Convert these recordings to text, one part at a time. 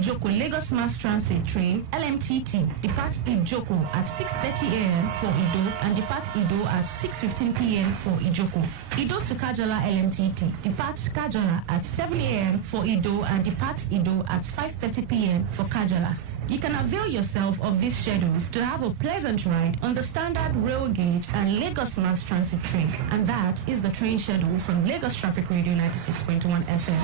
Ijoko Lagos Mass Transit train LMTT departs Ijoko at 6:30 a.m. for Ido and departs Ido at 6:15 p.m. for Ijoko. Ido to Kajola LMTT departs Kajola at 7 a.m. for Ido and departs Ido at 5:30 p.m. for Kajola. You can avail yourself of these schedules to have a pleasant ride on the standard rail gauge and Lagos Mass Transit train. And that is the train schedule from Lagos Traffic Radio 96.1 FM.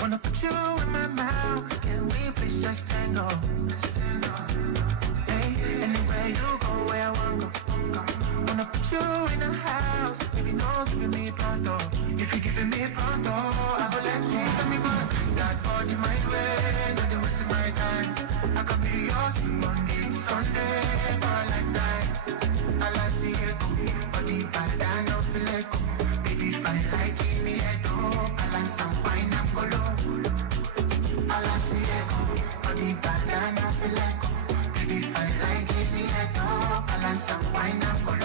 Wanna put you in my mouth, can we please just tango? Hey, anywhere you go, where I wanna go. Wanna put you in a house, baby, no giving me pronto. If you giving me pronto, I go let you tell me what. That body my way, no they wasting my time. I could be yours Monday to Sunday for a lifetime. All I see is body bad, I know feel like baby fine like me, I don't balance and wine and go low. All I see is body bad, I know feel like baby fine like me, I don't balance and wine and go low.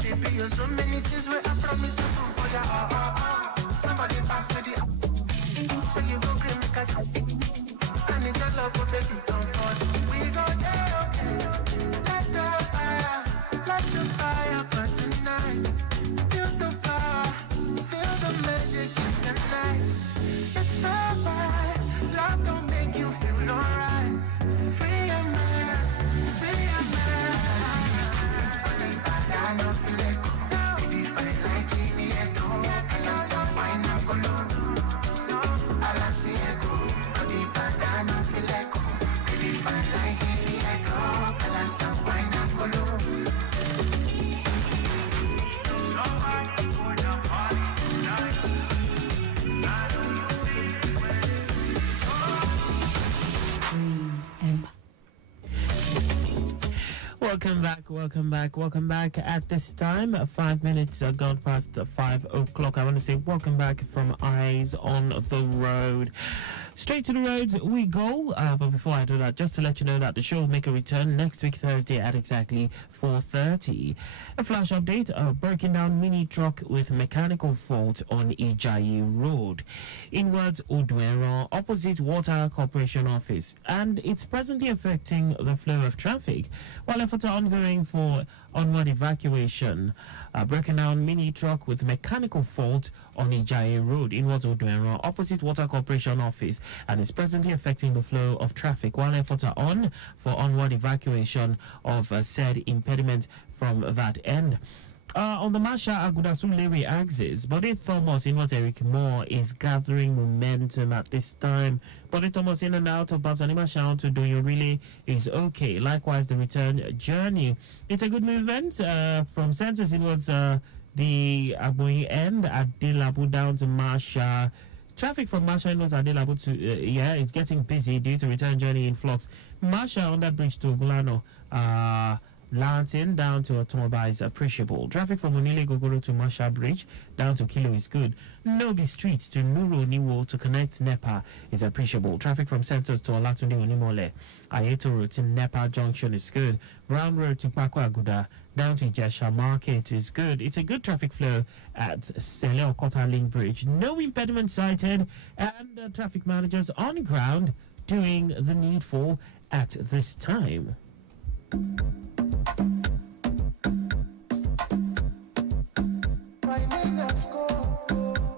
Shape you, so many things where I promise to do for ya. Somebody pass me the so you go cream make I need your love, but baby, don't fall. We go there, okay. Let the fire burn tonight. Feel the power, feel the magic in the night. It's alright, love don't make you feel alright. Free your mind, free your mind. I know feel like baby fine like me, I don't balance and wine and go low. All I see is go, baby bad, I know feel like baby fine like me, I don't balance and wine and go low. Somebody put a party tonight. I know you feel it. Welcome back. At this time, 5 minutes gone past 5 o'clock. I want to say welcome back from Eyes on the Road. Straight to the roads we go. But before I do that, just to let you know that the show will make a return next week Thursday at exactly 4:30. A flash update: breaking down mini truck with mechanical fault on Ijayi Road, inwards Oduero, opposite Water Corporation office, and it's presently affecting the flow of traffic. While efforts are ongoing for onward evacuation, breaking down mini truck with mechanical fault on Ijayi Road, inwards Oduero, opposite Water Corporation office, and is presently affecting the flow of traffic. While efforts are on for onward evacuation of said impediment from that end. On the Masha Agudasu Lewe axis, Bode Thomas in what Eric Moore is gathering momentum at this time. Bode Thomas in and out of Babsanima Shout to do your relay is okay. Likewise, the return journey. It's a good movement from centers inwards the Aboyi end at Delabu down to Masha. Traffic from Masha inwards at Delabu to it's getting busy due to return journey influx. Masha on that bridge to Gulano. Lansing down to Otomoba is appreciable. Traffic from Onile Gogoro to Masha Bridge down to Kilo is good. Nobi Street to Nuro Niwo to connect Nepa is appreciable. Traffic from Centers to Olatunde Onimole, Ayeto Road to Nepa Junction is good. Brown Road to Pakwa Aguda down to Jesha Market is good. It's a good traffic flow at Sele Okota Link Bridge. No impediment cited, and traffic managers on ground doing the needful at this time. 5 minutes go.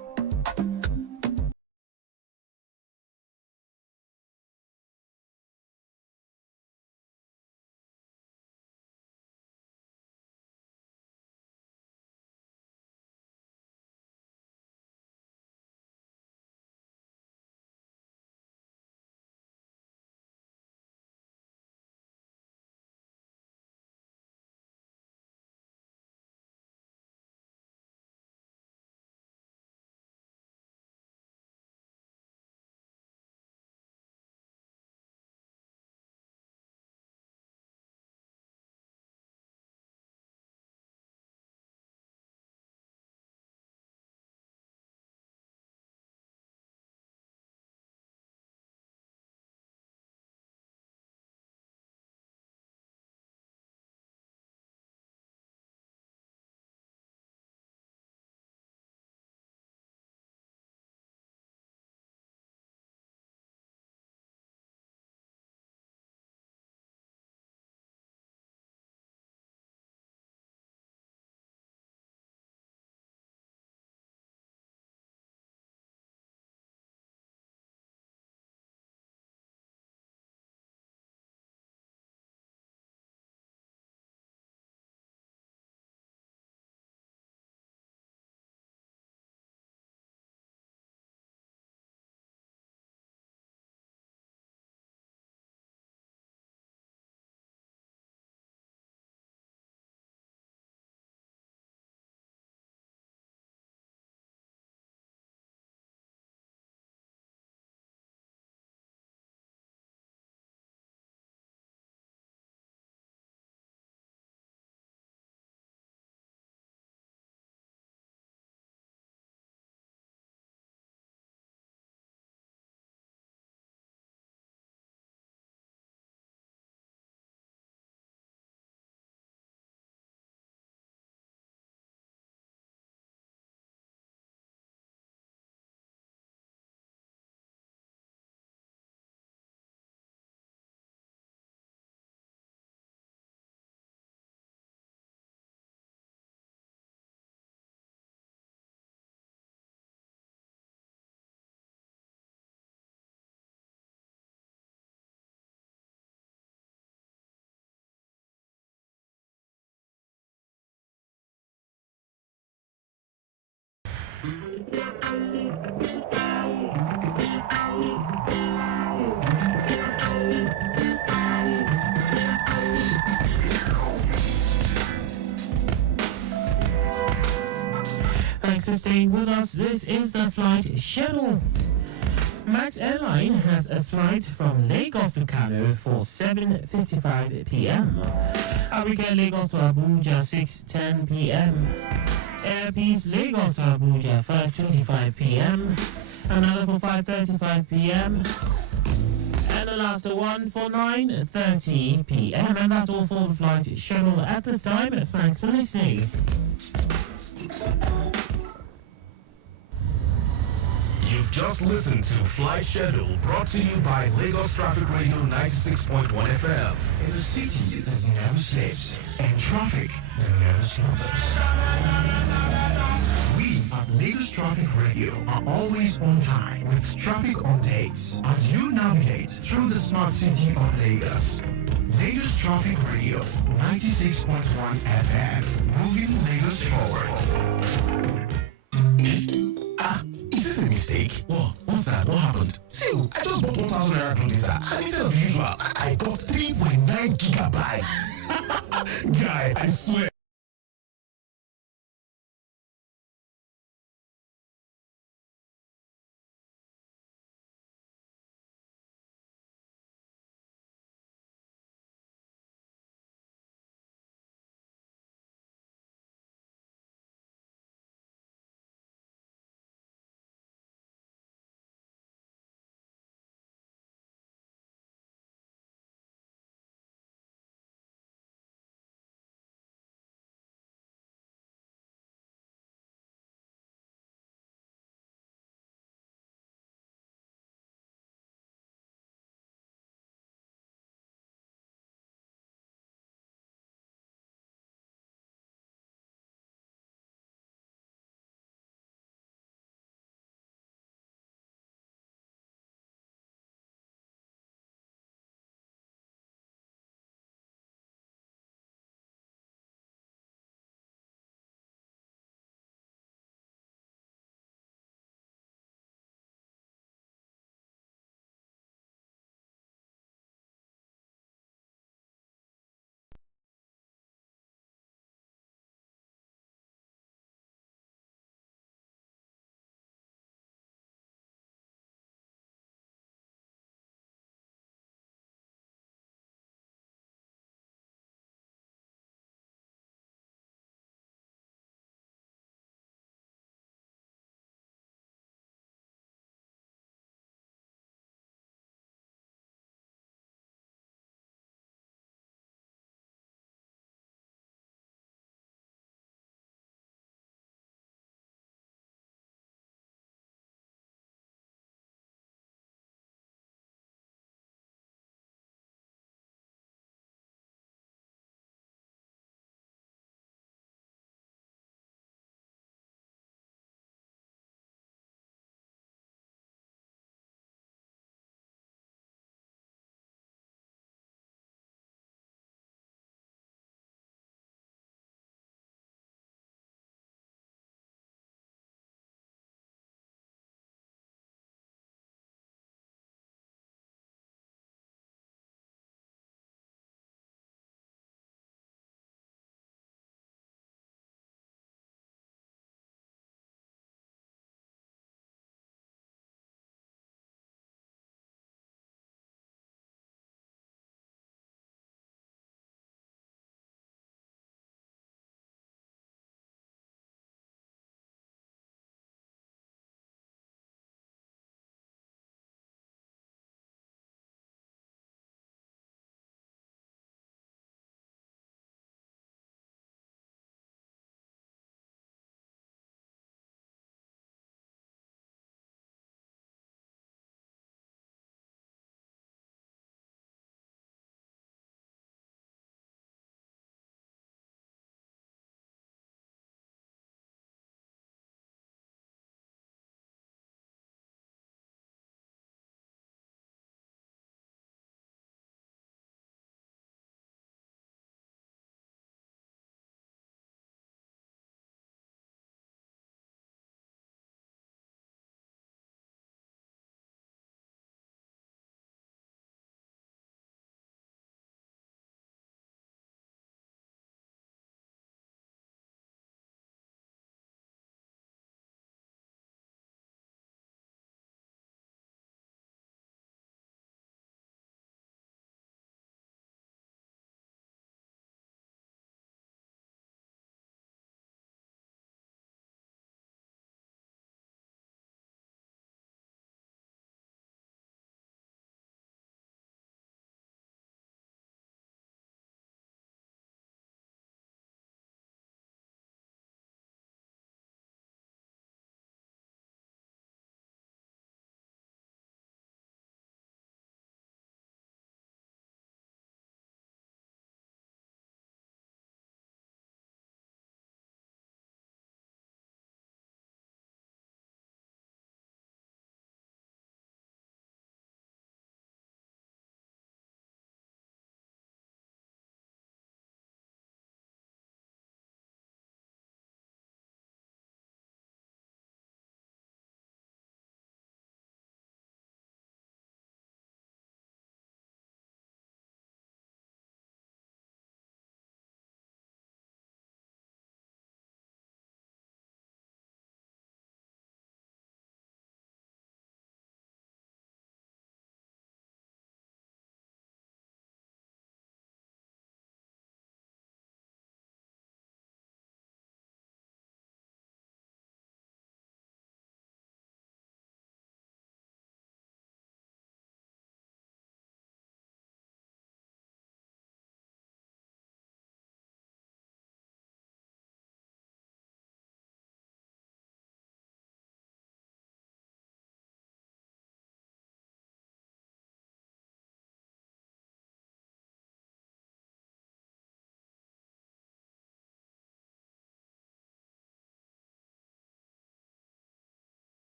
Thanks for staying with us. This is the flight schedule. Max Airline has a flight from Lagos to Kano for 7:55 p.m. Africa Lagos to Abuja 6:10 p.m. Air Peace Lagos to Abuja 5:25 p.m. Another for 5:35 p.m. And the last one for 9:30 p.m. And that's all for the flight schedule at this time. Thanks for listening. You've just listened to Flight Schedule, brought to you by Lagos Traffic Radio 96.1 FM. In a city that never sleeps and traffic that never slumbers. We at Lagos Traffic Radio are always on time with traffic updates as you navigate through the smart city of Lagos. Lagos Traffic Radio 96.1 FM, moving Lagos forward. Is this a mistake? What's that? What happened? See, I just bought 1,000 naira data, and instead of usual, I got 3.9 gigabytes. Guy, I swear.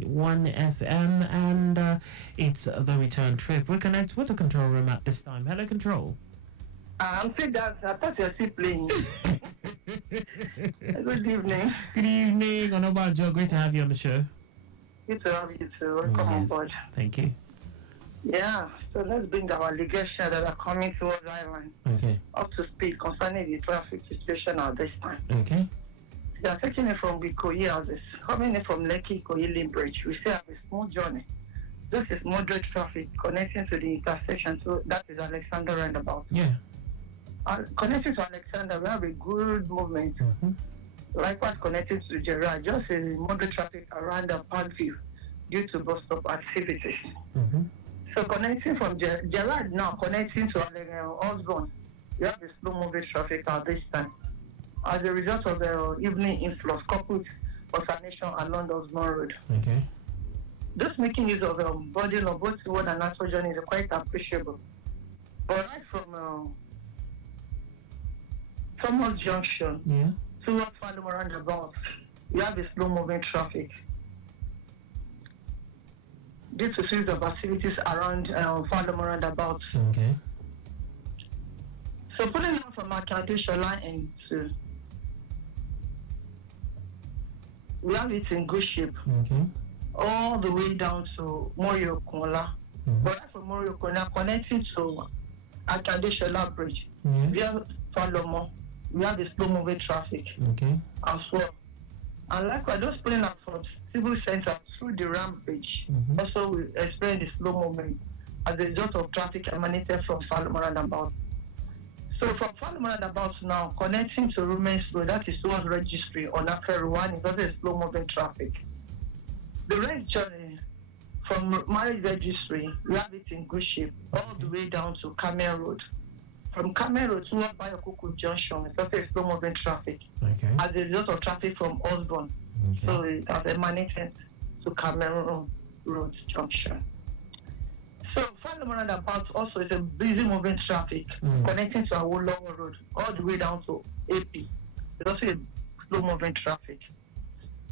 96.1 FM, and it's the return trip. We connect with the control room at this time. Hello, control. I'm still dancing. I thought you were still playing. Good evening. Good evening, Onobanjo. Great to have you on the show. Good to have you too. Welcome on board. Thank you. Yeah, so let's bring our allegations that are coming towards Ireland Okay. up to speed concerning the traffic situation at this time. Okay. They are taking it from Ikoyi houses, coming in from Lekki Ikoyi Link Bridge. We still have a small journey. This is moderate traffic connecting to the intersection, so that is Alexander roundabout. Yeah. Connecting to Alexander, we have a good movement. Mm-hmm. Likewise, connecting to Gerard, just a moderate traffic around the Parkview due to bus stop activities. Mm-hmm. So connecting from Gerard now, connecting to Osborne, we have a slow moving traffic at this time. As a result of the evening influx coupled with alternation along the Osborne Road. Okay. Just making use of body of both road and natural journey is quite appreciable. But right from Thomas Junction towards Fallow roundabout, we have a slow moving traffic due to series of activities around Fallow roundabout. Okay. So putting on from Akadeshola into, we have it in good shape Okay. all the way down to Morio Kola. Mm-hmm. But right from Morio Kola connecting to Akadeshola Bridge, Yeah. we have Falomo, we have the slow moving traffic Okay. as well. And likewise, those pulling out from Civil Center through the Ram Bridge, Mm-hmm. also we experience the slow movement as a result of traffic emanated from Falomo roundabout. So from Falomo roundabout now, connecting to Rumens Road, that is towards registry on Aferuwan, is also a slow moving traffic. The rest journey from marriage registry, we have it in good shape, all the way down to Camel Road. From Camel Road towards Bayokuku Junction, it's also a slow moving traffic Okay. as a result of traffic from Osborne. Okay. So it has emanated to Camel Road Junction. So Falomo roundabout also is a busy moving traffic connecting to Awolowo Road all the way down to AP. It's also a slow moving traffic.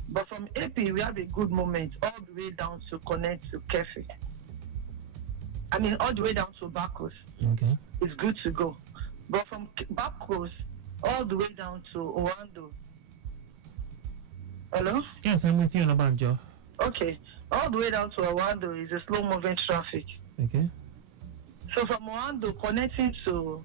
But from AP, we have a good movement all the way down to connect to Kefi. I mean, all the way down to Bacchus. Okay. It's good to go. But from Bacchus all the way down to Owando. Hello? Yes, I'm with you, Onobanjo. Okay. All the way down to Owando is a slow moving traffic. Okay. So from Owando connecting to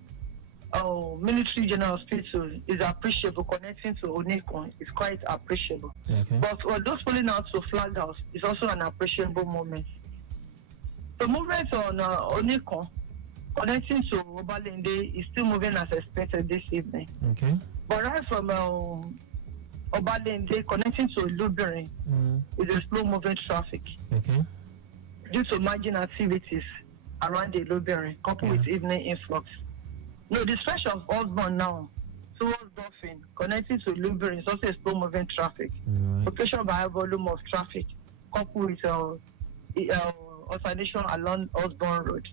Military General Hospital is appreciable. Connecting to Onikon is quite appreciable. Okay. But for those pulling out to Flag House is also an appreciable moment. The movement on Onikon connecting to Obalende is still moving as expected this evening. Okay. But right from Obalende connecting to Luberin is a slow moving traffic Okay. due to margin activities around the Luberin coupled with evening influx. No, the stretch of Osborne now towards Dolphin connecting to Luberin is also a slow moving traffic. Right. Occasioned by a volume of traffic coupled with alternation along Osborne Road.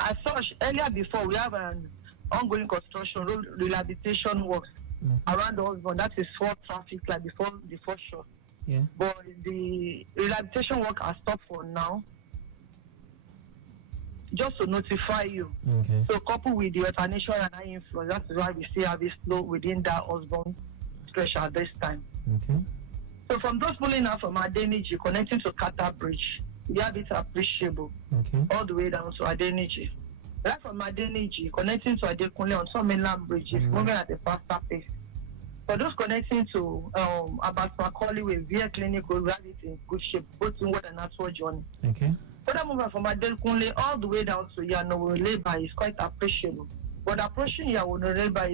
As such, earlier before, we have an ongoing construction road rehabilitation works around Osborne. That is for traffic like before the first shot. Yeah. But the rehabilitation work has stopped for now. Just to notify you. Okay. So coupled with the alternation and high influence, that is why we still have this flow within that Osborne stretch at this time. Okay. So from those pulling out from Adeniji connecting to Kata Bridge, we have it appreciable Okay. all the way down to Adeniji. Right from Adeniji connecting to Adekunle on some mainland bridges, moving at a faster pace. For those connecting to Abbas Macaulay with via Clinic, we have it in good shape, both in word and natural journey. Okay. Further movement from Adekunle all the way down to Yanowo Labour is quite appreciable. But approaching Yanowo Labour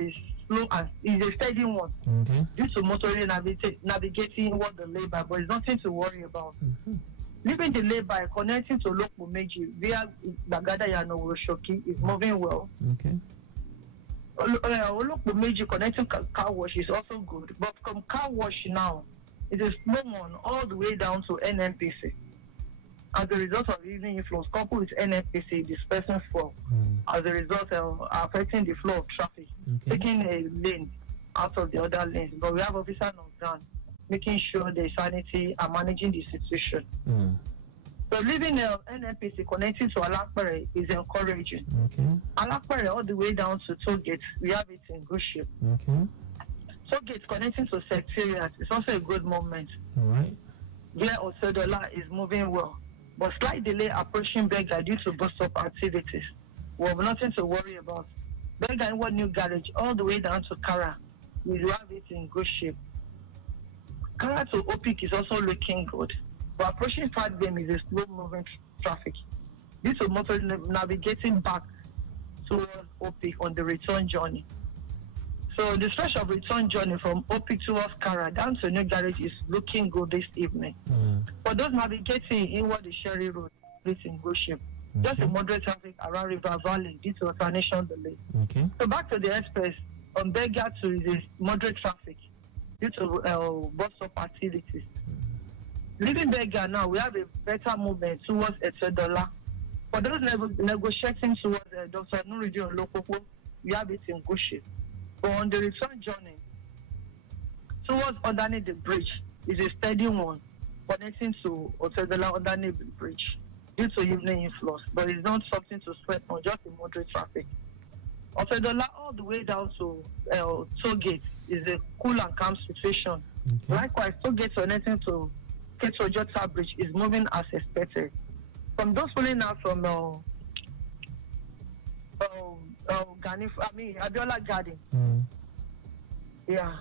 is slow and is a steady one Okay. due to motoring navigating what the Labour, but it's nothing to worry about. Mm-hmm. Leaving the Labour connecting to Lokpo Meji via Bagada Yanowo Shoki is moving well. Okay. Olokpo Meji connecting car wash is also good, but from car wash now, it is slow one all the way down to NNPC. As a result of evening inflows coupled with NNPC dispersing flow, as a result of affecting the flow of traffic, Okay. taking a lane out of the other lanes. But we have officers on ground making sure there's sanity and managing the situation. So leaving the NNPC connecting to Alakpere is encouraging. Okay. Alakpere all the way down to toll gates, we have it in good shape. Okay. Toll gates connecting to Secretariat is also a good moment. All right. Where Osedola is moving well, but slight delay approaching Berger due to bus stop activities. We have nothing to worry about. Berger in one new garage all the way down to Kara, we have it in good shape. Kara to Opik is also looking good, but approaching Fat Game is a slow moving traffic. Due to motor navigating back towards Opik on the return journey. So the stretch of return journey from Opik towards Kara down to New Garage is looking good this evening. For those navigating inward the Sherry Road, it's in good shape. Just a moderate traffic around River Valley due to alternation delay. Okay. So back to the express, from Berger to the moderate traffic due to bus stop activities. Leaving Berger now, we have a better movement towards Etedola. For those negotiating towards Dr. Nuruddin Olokoko, we have it in good shape. But on the return journey, towards underneath the bridge is a steady one connecting to Otedola underneath the bridge due to evening influx. But it's not something to sweat on, just a moderate traffic. Otedola all the way down to toll gate is a cool and calm situation. Okay. Likewise, toll gate connecting to Keto Bridge is moving as expected. From those pulling out from Abiola Garden, yeah,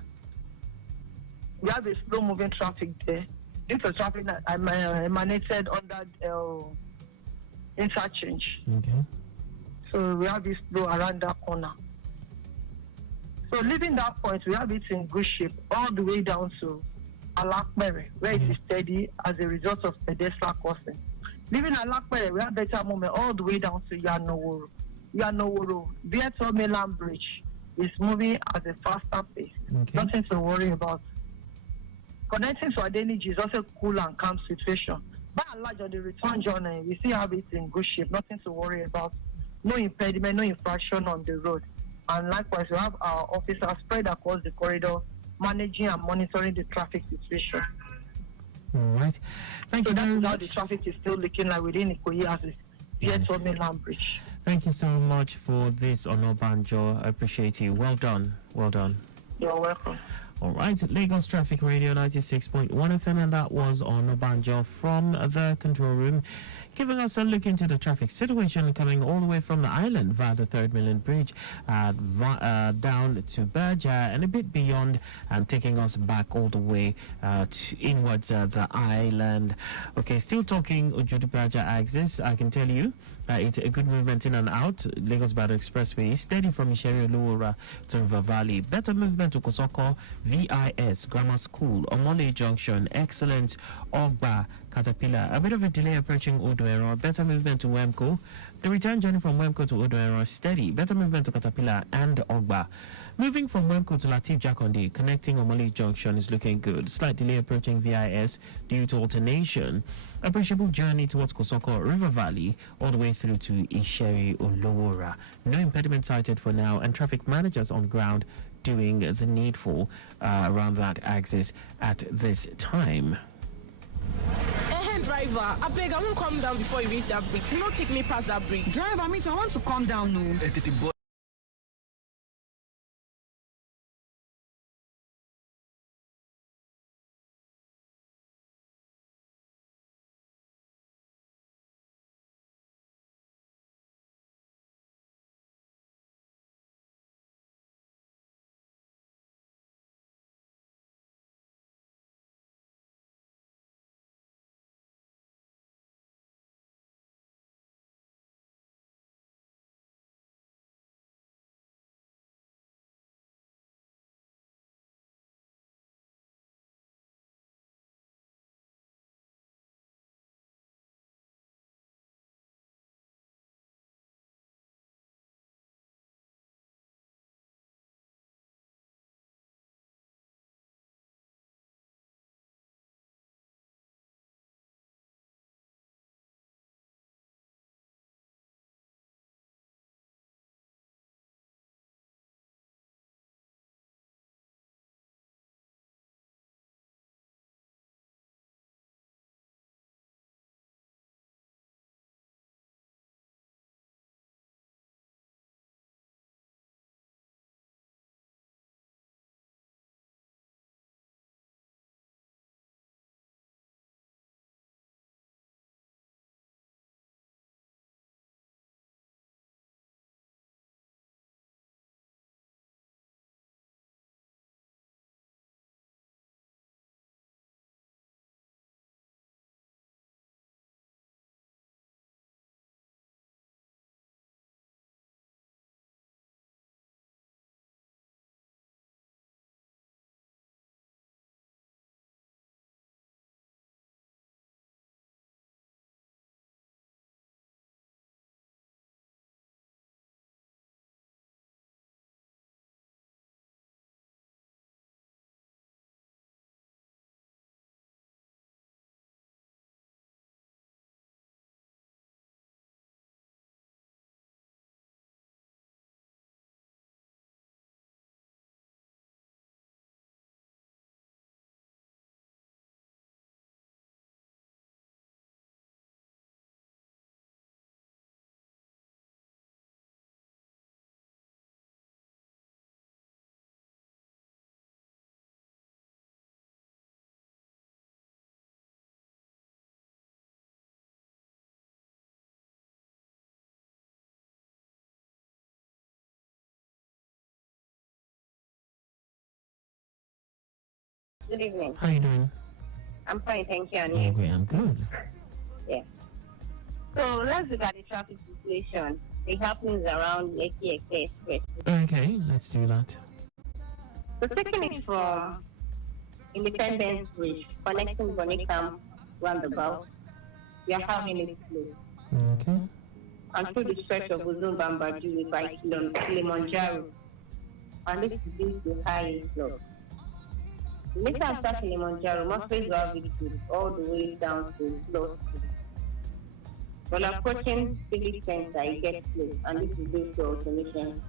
we have a slow moving traffic there. Due to traffic that emanated under interchange. Okay. So we have this flow around that corner. So leaving that point, we have it in good shape all the way down to Alakpere, where it is steady as a result of pedestrian crossing. Leaving Alakpere, we have better movement all the way down to Yanoworo. Yanoworo, Vietnam Mainland Bridge is moving at a faster pace. Okay. Nothing to worry about. Connecting to Adeniji is also a cool and calm situation. By and large, on the return journey, we still have it in good shape. Nothing to worry about. No impediment, no infraction on the road. And likewise, we have our officers spread across the corridor, managing and monitoring the traffic situation. All right. Thank you So very that's how much. the traffic is still looking like within Ikoyi as is yet on Mainland Bridge. Thank you so much for this, Onobanjo. I appreciate you. Well done. Well done. You're welcome. All right, Lagos Traffic Radio 96.1 FM, and that was Onobanjo from the control room, giving us a look into the traffic situation coming all the way from the island via the 3rd Mainland Bridge down to Berger and a bit beyond, taking us back all the way inwards the island. Okay, still talking Ojudu Berger axis. I can tell you it's a good movement in and out. Lagos Bado Expressway steady from Isheri Oluora to River Valley. Better movement to Kosoko, VIS, Grammar School, Omole Junction, excellent, Ogba, Caterpillar. A bit of a delay approaching Odoero. Better movement to Wemco. The return journey from Wemco to Odoero steady. Better movement to Caterpillar and Ogba. Moving from Wemco to Latif Jakonde, connecting Omole Junction is looking good. Slight delay approaching VIS due to alternation. Appreciable journey towards Kosoko, River Valley, all the way through to Isheri Olowora. No impediment cited for now, and traffic managers on ground doing the needful around that axis at this time. Hey driver, I beg, I won't come down before you reach that bridge. You not take me past that bridge. Driver, me too, I want to come down, no. Good evening. How you doing? I'm fine, thank you. And I'm you? great. I'm good. Yeah. So let's look at the traffic situation. It happens around Lekki Express. Okay, let's do that. So taking it from Independence Bridge, connecting Bonicam roundabout, we are having it slow. Okay. And through the stretch of Uzumbamba by Kilimanjaro, and this is due to high flow. Later after Kilimanjaro, Moscow will have it all the way down to flow. When approaching civic center, it gets slow, and this is due to automation.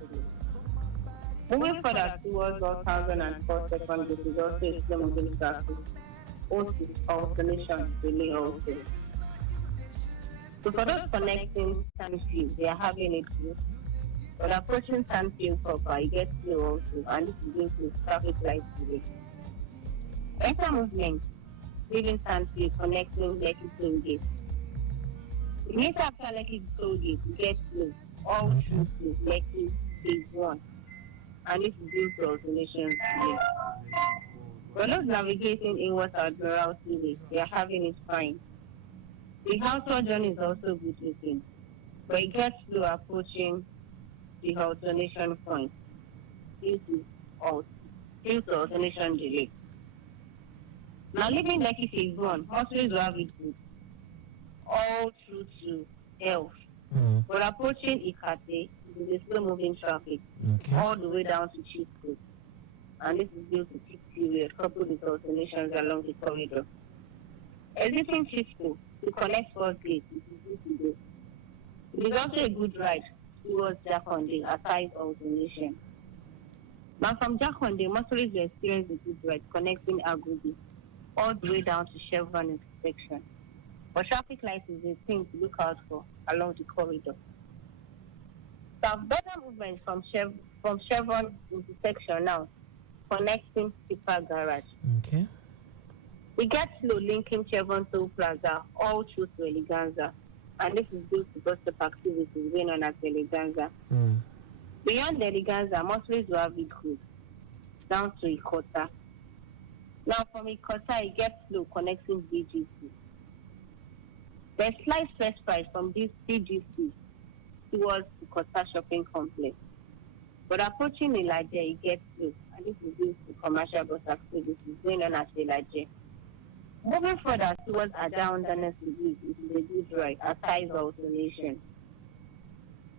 Moving further towards 1004 second, this is also a slow moving traffic. Also, automation delay also. So for those connecting Sandfield, they are having it good. But approaching Sandfield proper, it gets slow also, and this is due to traffic lights delay. Enter movement, leaving Sandfield, connecting Lekki Toll Gate. Immediately after Lekki Toll Gate, it gets slow, all through to Lekki Phase 1, and this is due to automation delay. For those navigating inwards Admiralty Way, they are having it fine. The outward journey is also good looking, but it gets slow approaching the alternation point due to alternation delay. Now leaving Lekki Phase 1, hospitals will have it good, all through to health. But approaching Ikate, it is a slow moving traffic, all the way down to Chisco. And this is due to peak period coupled with alternations along the corridor. Exiting Chisco to connect First Gate, it is good to go. It is also a good ride towards Jakonde aside alternation. Now from Jakonde, motorists will experience a good ride connecting Agodi all the way down to Chevron intersection. But traffic lights is a thing to look out for along the corridor. So better movement from Chevron intersection now, connecting Tipa Garage. Okay. We get slow linking Chevron Toll Plaza all through to Eleganza, and this is due to bus stop activities going on at Eleganza. Beyond Eleganza, motorists will have it good, down to Ikota. Now from Ikota, it gets slow connecting BGC. There's slight stress price from this BGC towards Ikota shopping complex. But approaching Ilaje, it gets slow, and this is due to commercial bus activities going on at Ilaje. Moving further towards Ajaundanes Bridge, it is a good ride, aside alternation.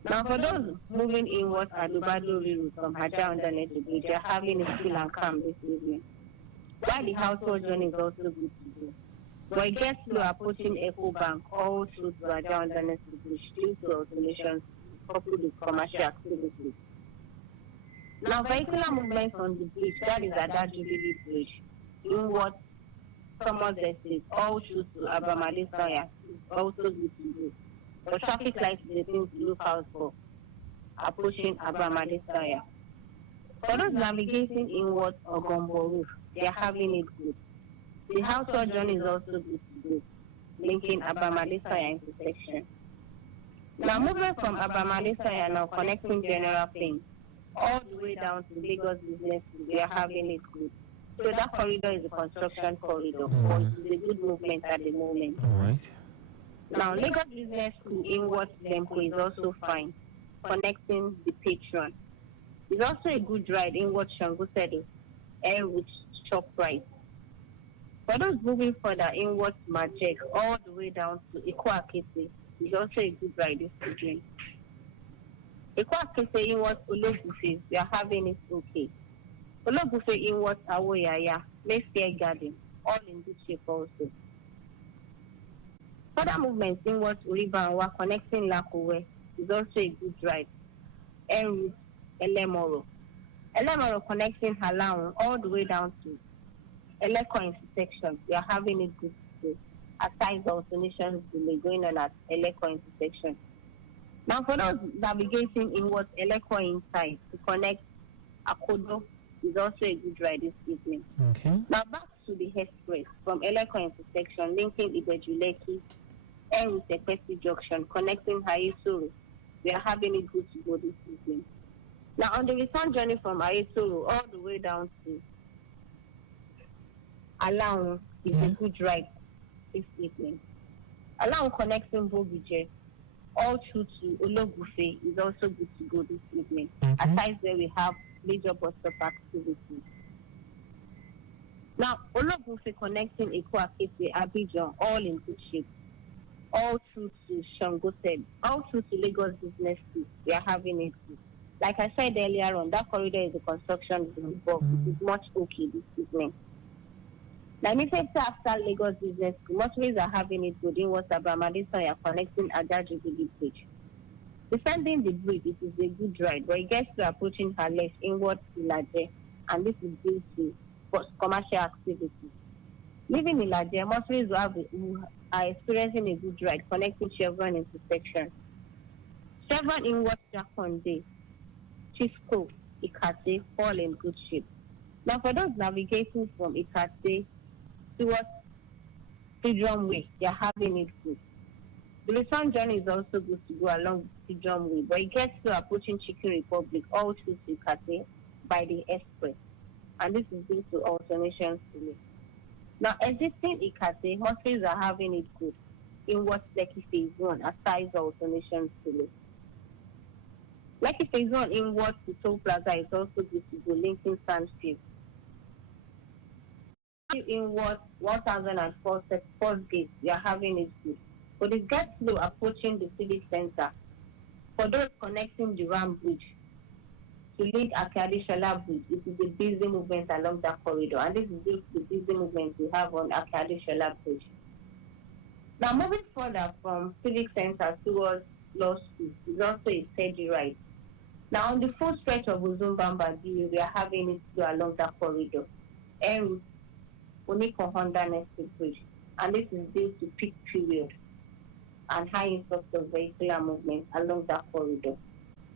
Now for those moving inwards at Lubadori route from Ajaundanes Bridge, they are having a chill and calm this evening. While the household journey is also good to do. But it gets slow approaching Echo Bank all through to Ajaundanes Bridge due to alternation coupled with commercial activities. Now vehicular movement on the bridge, that is at that Jubilee Bridge, inwards Thomas Estate, all through to Abamadesaya, is also good to do. But traffic lights is a thing to look out for, approaching Abamadesaya. For those navigating inwards or Gombo Roof, they are having it good. The household journey is also good to do, linking Abamadesaya intersection. Now moving from Abamadesaya now connecting General Plain, all the way down to Lagos Business, they are having it good. So that corridor is a construction corridor, but it is a good movement at the moment. All right. Now, Lagos Business School inwards Lemko is also fine, connecting the Patron. It's also a good ride inwards Shango Sedo, Airwood ShopRite. For those moving further inwards Majek, all the way down to Ikwa-Akese, is also a good ride this evening. Ikwa-Akese inwards Olobufe, we are having it okay. Olobufe inwards Awoyaya, Mayfair Garden, all in good shape also. Further movements inwards Uribanwa connecting Lakowe is also a good ride. En route Elemoro. Elemoro connecting Halaon all the way down to Eleko intersection. We are having it good today. Aside the alternations delay going on at Eleko intersection. Now for those navigating inwards Eleko inside to connect Akodo is also a good ride this evening. Okay. Now back to the express from Eleko intersection linking Ibejuleki, Enrute Ekpesi junction connecting Hayesoro. We are having it good to go this evening. Now on the return journey from Hayesoro all the way down to Along is a good ride this evening. Along connecting Bogije all through to Ologufe is also good to go this evening. Aside where we have major bus stop activities. Now, Ologufe connecting Eko Akese, Abidjan, all in good shape. All through to Shangoted, all through to Lagos Business Street, we are having it good. Like I said earlier on, that corridor is a construction zone, but it is much okay this evening. Now, immediately after Lagos Business School, motorists are having it good in Wasabra, Madison, you are connecting Ajaji to the bridge. Descending the bridge, it is a good ride, but it gets to approaching her left inward Ilaje, and this is due to commercial activity. Living in Ilaje, motorists who are experiencing a good ride, connecting Chevron intersection. Chevron inward Jaconde, Chisco, Ikate, all in good shape. Now, for those navigating from Ikate towards Freedom Way, they are having it good. The return journey is also good to go along Freedom Way, but it gets to approaching Chicken Republic all through to Ikate by the express, and this is due to alternations delay. Now, existing Ikate, motorists are having it good in what Lekki Phase 1 aside the alternations delay. Lekki Phase 1 in what to Toll Plaza is also good to go, linking Sandfield. In what 1004 first gate, we are having it good. But it gets slow approaching the civic center. For those connecting the Ram Bridge to link Akadi Shala Bridge, it is a busy movement along that corridor, and this is due to the busy movement we have on Akadi Shala Bridge. Now, moving further from civic center towards Law School is also a steady ride. Now, on the full stretch of Uzumbamba, we are having it go along that corridor. And Oniko Honda Nestle Bridge, and this is due to peak period and high influx of vehicular movement along that corridor.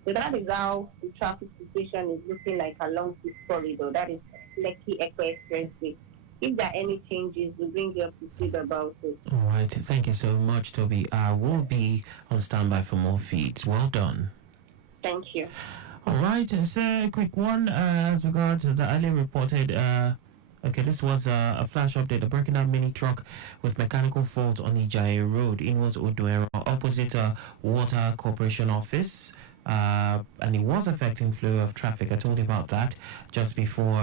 So that is how the traffic situation is looking like along this corridor. That is Lekki Eco Expressway. If there are any changes, we'll bring you up to speed about it. All right, thank you so much, Toby. I will be on standby for more feeds. Well done. Thank you. All right, so a quick one as regards to the earlier reported. Okay, this was a flash update. A broken down mini truck with mechanical fault on Ijaye Road, inwards Oduero, opposite Water Corporation Office. And it was affecting flow of traffic. I told you about that just before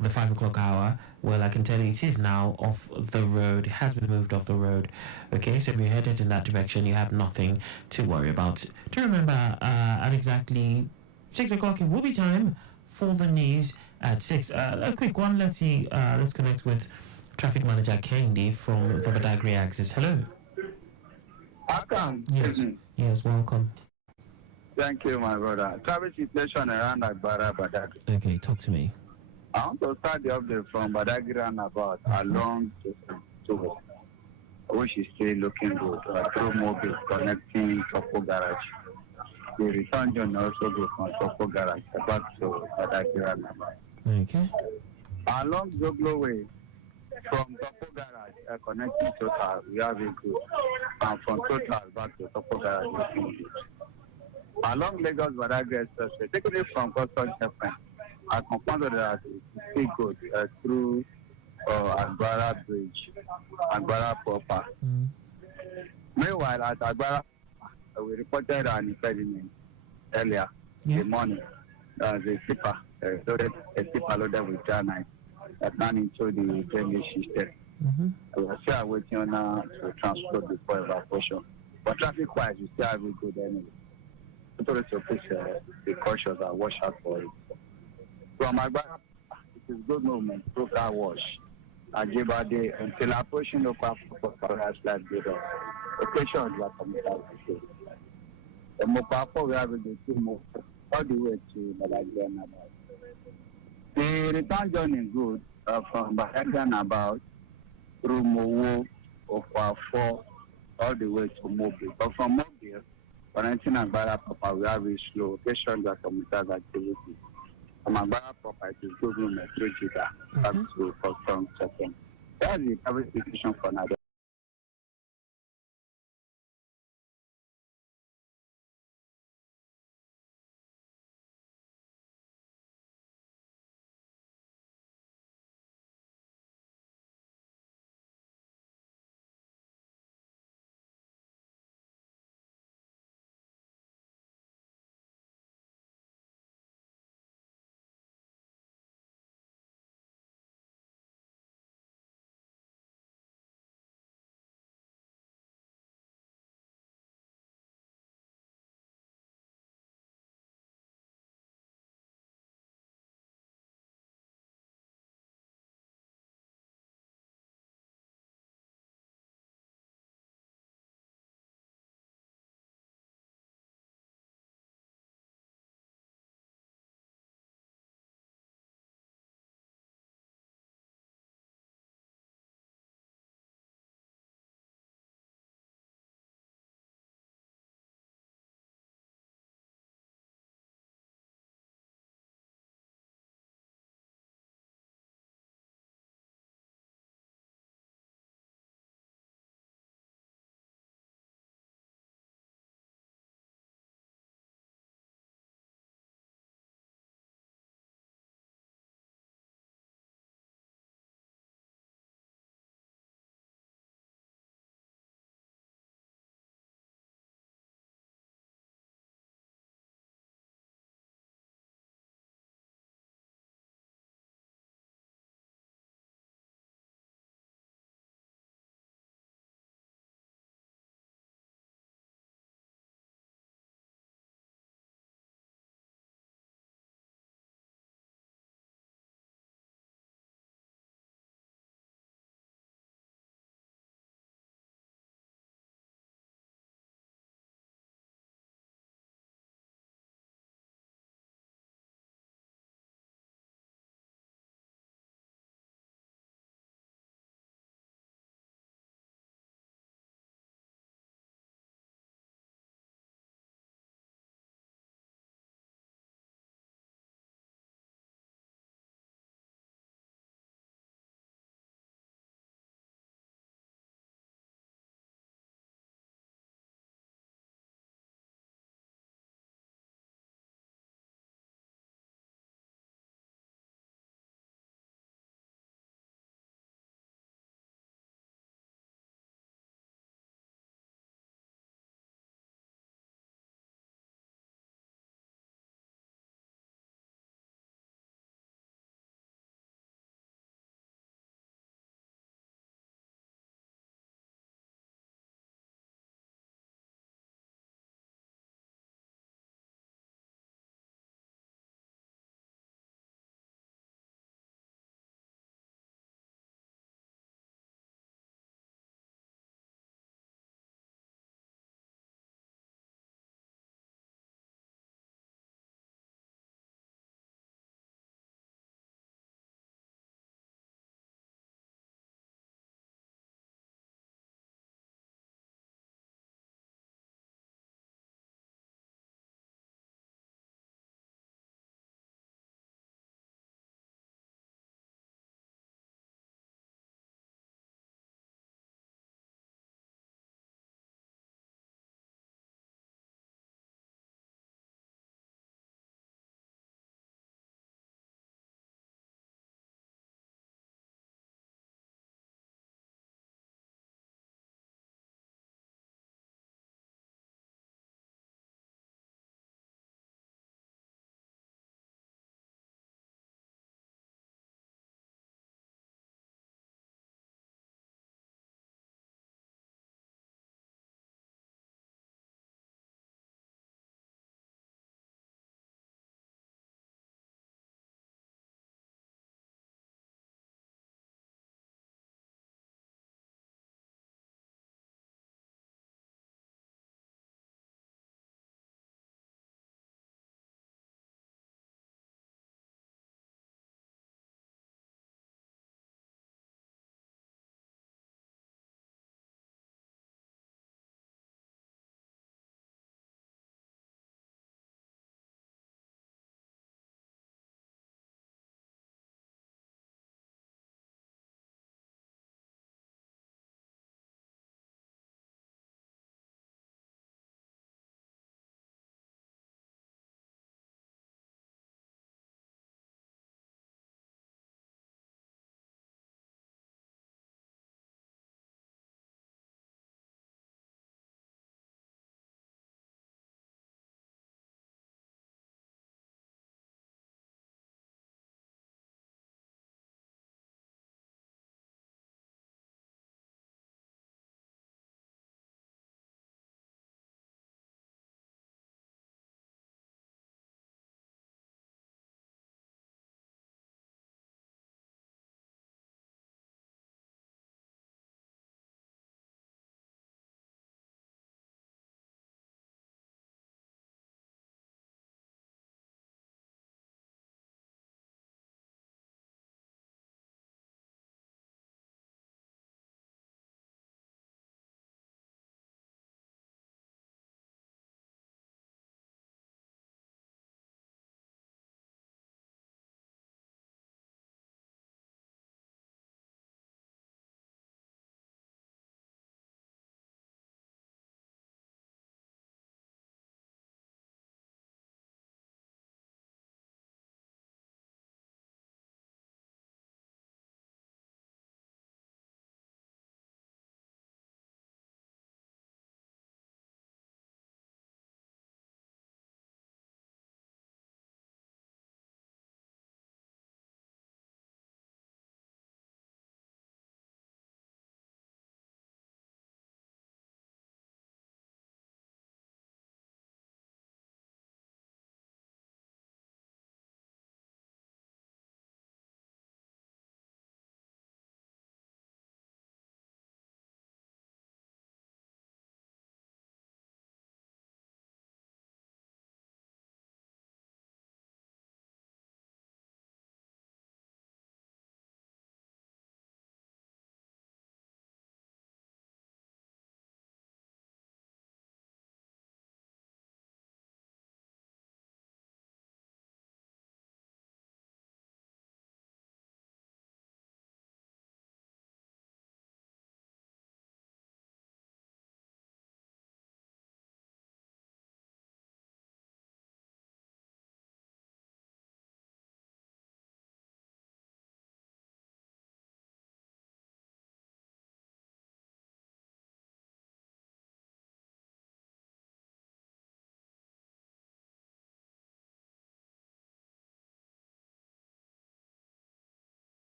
the 5 o'clock hour. Well, I can tell you it is now off the road. It has been moved off the road. Okay, so if you're headed in that direction, you have nothing to worry about. Do remember at exactly 6 o'clock, it will be time for the news at 6. A quick one. Let's see. Let's connect with Traffic Manager Kendi from the Badagry Axis. Hello. Akan. Yes, welcome. Thank you, my brother. Traffic situation around Agbara Badagry. Okay, talk to me. I want to start the update from Badagry roundabout along to which is still looking good through mobile connecting Topo Garage. The return journey also goes from Topo Garage back to Badagry roundabout. Okay. Along Zoglo Way from Topo Garage connecting Total, we have it good. And from Total back to Topo Garage, looking good. Along Lagos Badagry Expressway, taking it from Custom Checkpoint, I confirmed that it is still good through Agbara Bridge, Agbara proper. Meanwhile, at Agbara, we reported an impediment earlier in the morning. The skipper loaded a skipper loaded with granite that ran into the drainage system. We are still waiting on to transport before evacuation. But traffic-wise, we still have it good anyway. Totally to please be cautious and watch out for it. From Agbara, it is good movement through car wash. Ajibade until approaching local for like the occasions like community. The Mopapo we have the two move all the way to Badagry. The return journey is good from Badagry about through Mowo of 4 all the way to Mobile. But from Mobile, connecting Agbara proper, we have a slow occasions like community activity. From Agbara proper, it is good movement through Jida back to Custom Checkpoint. That's the public situation for now.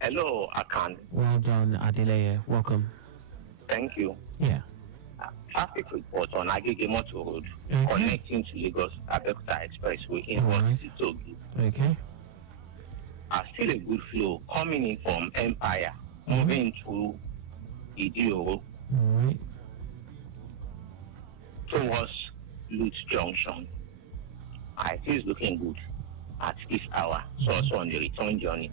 Hello, Akan. Well done, Adeleye. Welcome. Thank you. Yeah. Traffic report on Agege-Moto Road connecting to Lagos Abeokuta Expressway in Itogi. Okay. Still a good flow coming in from Empire, moving through Idioro All right. towards Lute Junction. It is looking good at this hour. So also on the return journey,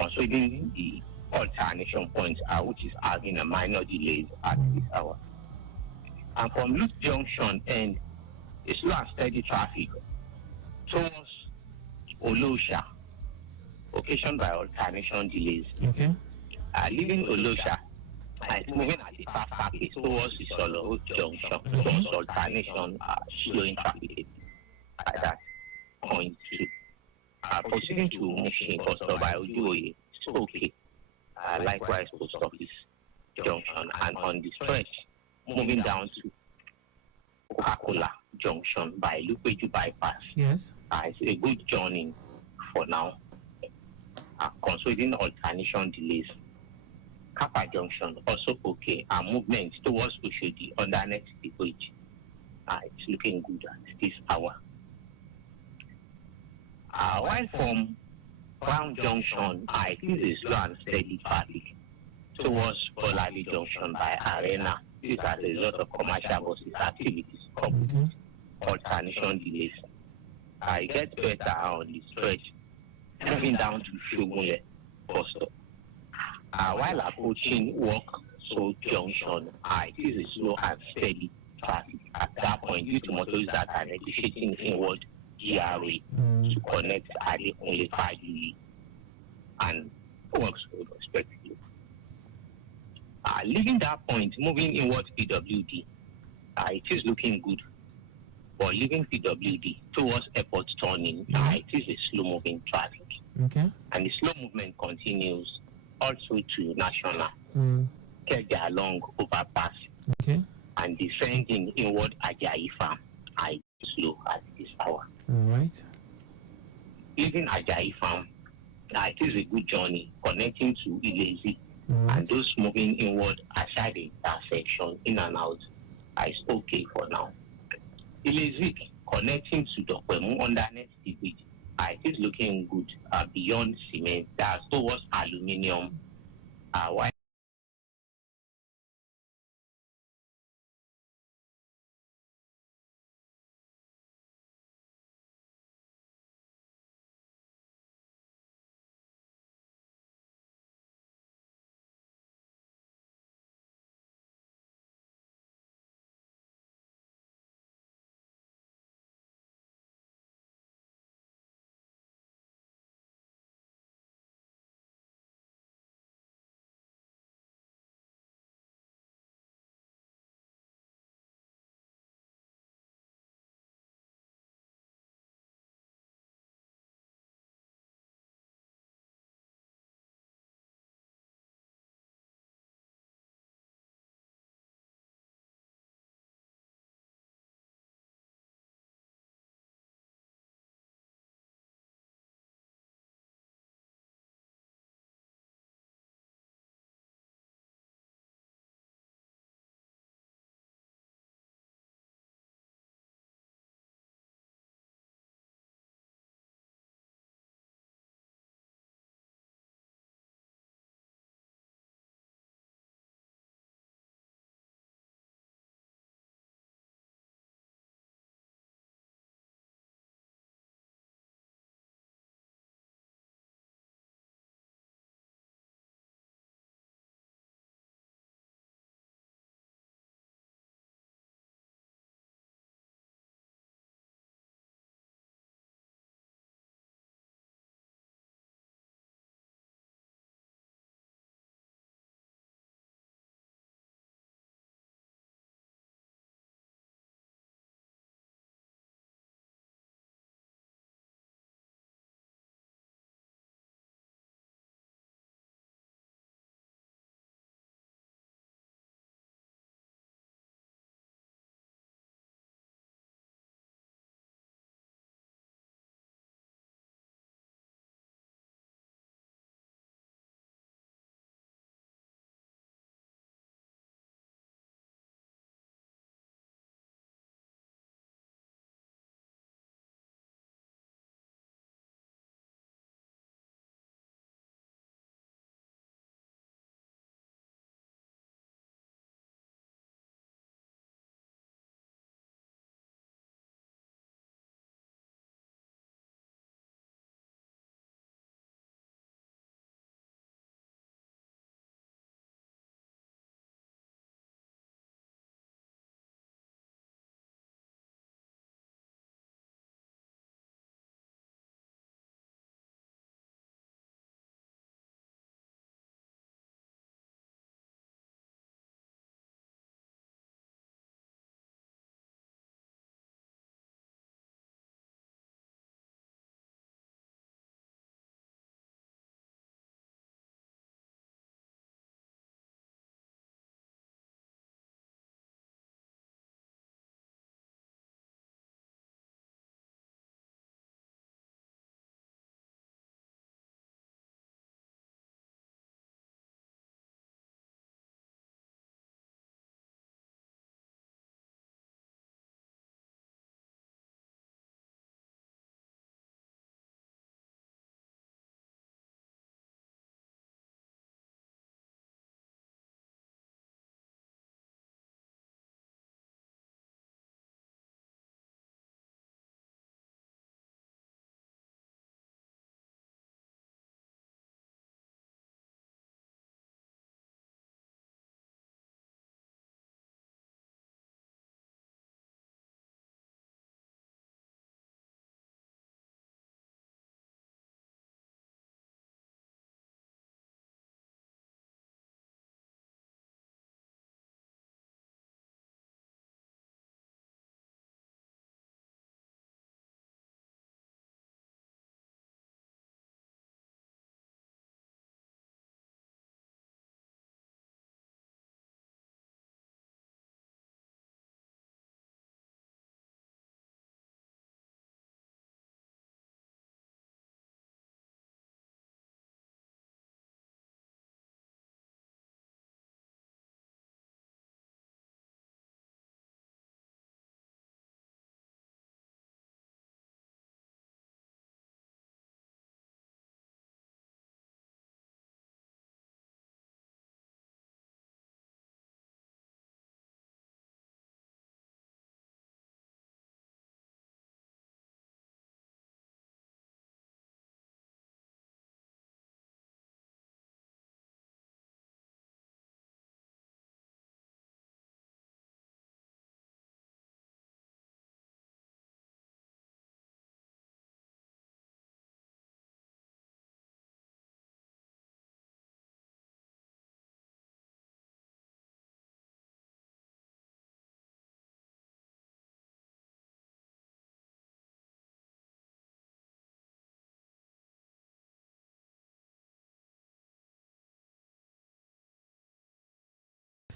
considering the alternation points, which is having a minor delays at this hour. And from Lute Junction end, a slow and steady traffic towards Olosha, occasioned by alternation delays. Okay. Leaving Olosha, it's moving at a faster pace towards the Solo Junction, towards alternation, slowing traffic at that point too. Proceeding to Mushin, Costa by Ojuoye, it's okay. Likewise, post office junction, and on the stretch, moving down to Coca-Cola Junction by Lupeju bypass. Yes. It's a good journey for now. Considering alternation delays. Kappa Junction also okay. Movement towards Oshodi underneath the bridge. It's looking good at this hour. While from Brown Junction, it is a slow and steady traffic towards Bolali Junction by Arena. This is as a result of commercial buses activities coupled with alternation delays. It gets better on the stretch, moving down to Shogunle also. While approaching Walk So Junction, it is a slow and steady traffic at that point due to motorists that are negotiating inward GRA to connect Adekunle Fajuli and Works Road respectively. Leaving that point, moving inward PWD, it is looking good. But leaving PWD towards airport turning, it is a slow moving traffic. Okay. And the slow movement continues also to National, Kege along overpass, Okay. and descending inward Ajayi Farm. I slow at this hour. All right. Leaving Ajayi Farm, it is a good journey connecting to Ilezi, and those moving inward aside the intersection in and out is okay for now. Ilezi connecting to Dokwemu underneath the bridge, it is looking good beyond cement, that's towards aluminium. While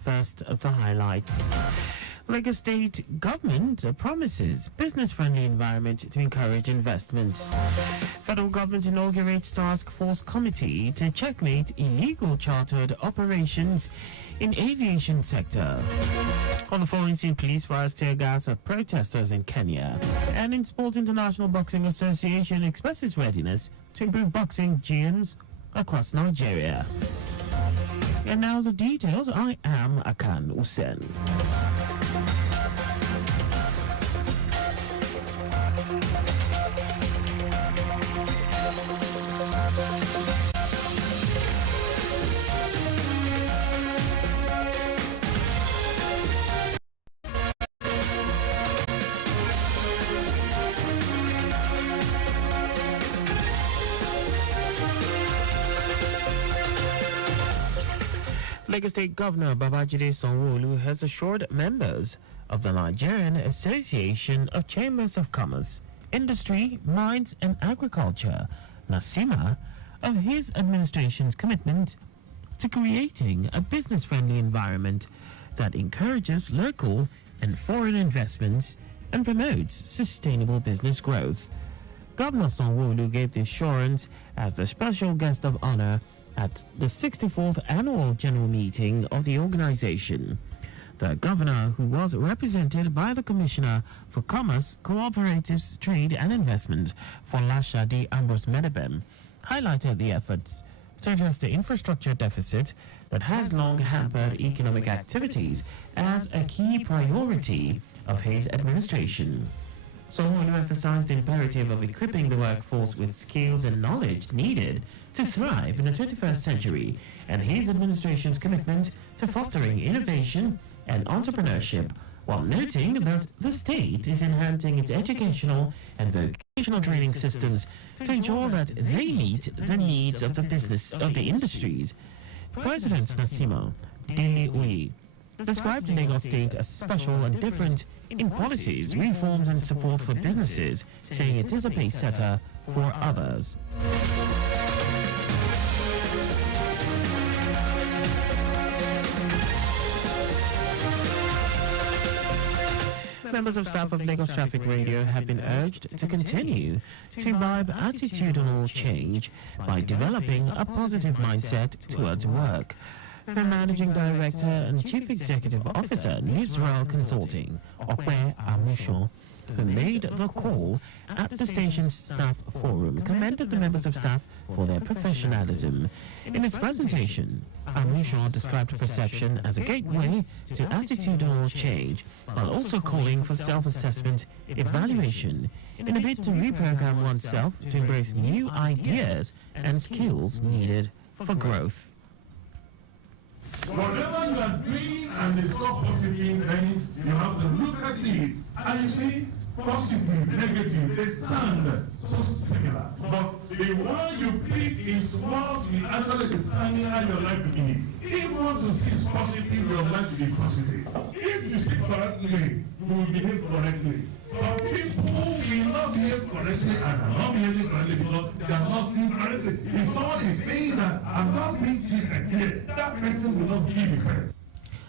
first, the highlights. Lagos State government promises business-friendly environment to encourage investment. Federal government inaugurates task force committee to checkmate illegal chartered operations in aviation sector. On the foreign scene, police fires tear gas at protesters in Kenya. And in sport, International Boxing Association expresses readiness to improve boxing gyms across Nigeria. And now the details. I am Akan Usen. Lagos State Governor Babajide Sanwo-Olu has assured members of the Nigerian Association of Chambers of Commerce, Industry, Mines and Agriculture, NASIMA, of his administration's commitment to creating a business-friendly environment that encourages local and foreign investments and promotes sustainable business growth. Governor Sanwo-Olu gave the assurance as the special guest of honor at the 64th Annual General Meeting of the organization. The governor, who was represented by the Commissioner for Commerce, Cooperatives, Trade and Investment, Folashade Ambrose Medebem, highlighted the efforts to address the infrastructure deficit that has long hampered economic activities as a key priority of his administration. Sanwo-Olu emphasized the imperative of equipping the workforce with skills and knowledge needed to thrive in the 21st century, and his administration's commitment to fostering innovation and entrepreneurship, while noting that the state is enhancing its educational and vocational training systems to ensure that they meet the needs of the industries. President Nasima Dele Oye described Lagos State as special and different in policies, reforms and support for businesses, saying it is a pace setter for others. Members of staff of Lagos Traffic Radio have been urged to continue to imbibe attitudinal change by developing a positive mindset towards work. The Managing Director and Chief Executive Officer, Israel Consulting, Okwe Amusho, who made the call at the station's staff forum, commended the members of staff for their professionalism. In his presentation, Amusho described perception as a gateway to attitudinal change, while also calling for self-assessment evaluation in a bid to reprogram oneself to embrace new ideas and skills needed for growth. Whatever you are doing and it's not positive, then you have to look at it. And you see, positive, negative, they sound so similar. But the one you pick is what will actually determine how your life will be. If you want to see is positive, your life will be positive. If you speak correctly, you will behave correctly. But people will not behave correctly and are not behaving correctly because they are not speaking correctly. If someone is saying that I'm not being cheated here, that person will not give credit.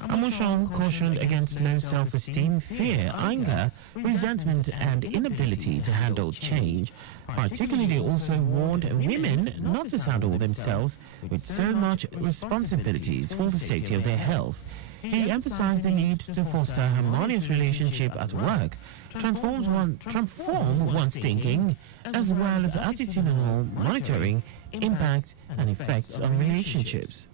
Amushong cautioned against low self-esteem, fear, anger, resentment and inability to handle change. Particularly also warned women not to saddle themselves with so much responsibilities for the safety of their health. He emphasized the need to foster a harmonious relationship at work, transform one's thinking, as well as attitudinal monitoring, impact and effects on relationships.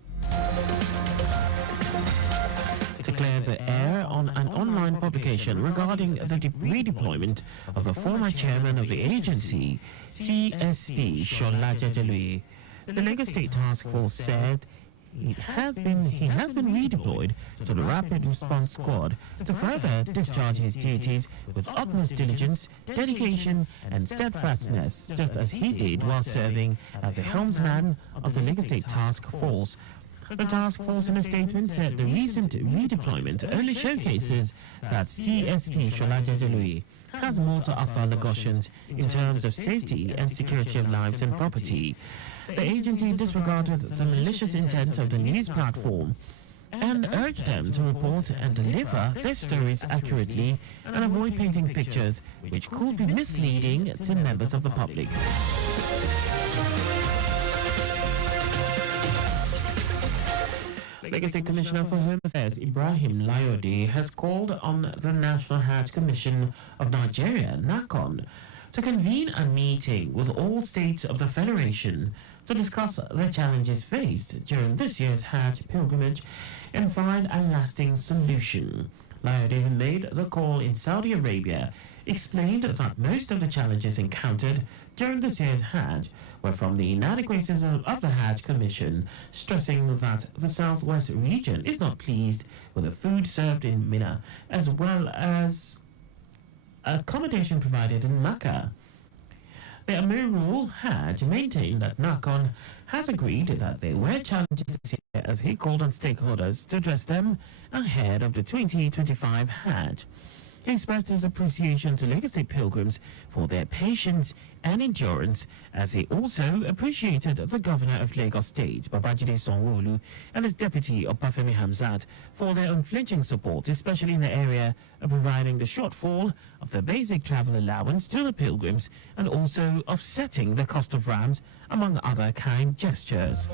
To clear the air on an online publication regarding the redeployment of the former chairman of the agency, CSP Shola Jajalui, the Lagos State Task Force said he has been redeployed to the Rapid Response Squad to further discharge his duties with utmost diligence, dedication and steadfastness, just as he did while serving as the helmsman of the Lagos State Task Force. The task force in a statement said the recent redeployment only showcases that CSP Shola Jajalui has more to offer Lagosians in terms of safety and security of lives and property. The agency disregarded the malicious intent of the news platform and urged them to report and deliver their stories accurately and avoid painting pictures which could be misleading to members of the public. Lagos State Commissioner for Home Affairs Ibrahim Layode has called on the National Hajj Commission of Nigeria, NACON, to convene a meeting with all states of the Federation to discuss the challenges faced during this year's Hajj pilgrimage and find a lasting solution. Layode, who made the call in Saudi Arabia, explained that most of the challenges encountered during this year's Hajj were from the inadequacies of the Hajj Commission, stressing that the southwest region is not pleased with the food served in Mina, as well as accommodation provided in Makkah. The Amirul Hajj maintained that NACON has agreed that there were challenges this year, as he called on stakeholders to address them ahead of the 2025 Hajj. He expressed his appreciation to Lagos State pilgrims for their patience and endurance, as he also appreciated the governor of Lagos State, Babajide Sanwo-Olu, and his deputy, Obafemi Hamzat, for their unflinching support, especially in the area of providing the shortfall of the basic travel allowance to the pilgrims and also offsetting the cost of rams, among other kind gestures.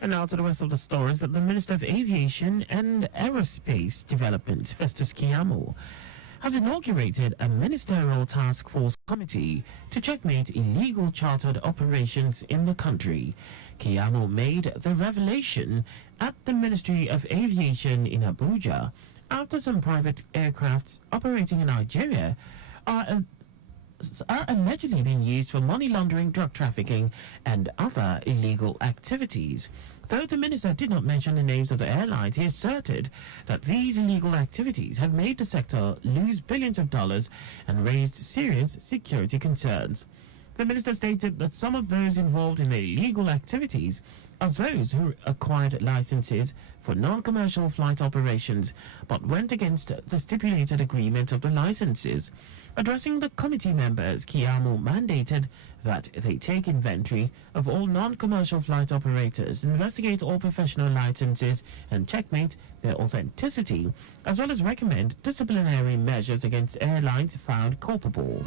And now to the rest of the stories, that the Minister of Aviation and Aerospace Development, Festus Keyamo, has inaugurated a ministerial task force committee to checkmate illegal chartered operations in the country. Keyamo made the revelation at the Ministry of Aviation in Abuja after some private aircrafts operating in Nigeria are allegedly being used for money laundering, drug trafficking, and other illegal activities. Though the minister did not mention the names of the airlines, he asserted that these illegal activities have made the sector lose billions of dollars and raised serious security concerns. The minister stated that some of those involved in the illegal activities are those who acquired licenses for non-commercial flight operations but went against the stipulated agreement of the licenses. Addressing the committee members, Keyamo mandated that they take inventory of all non-commercial flight operators, investigate all professional licenses and checkmate their authenticity, as well as recommend disciplinary measures against airlines found culpable.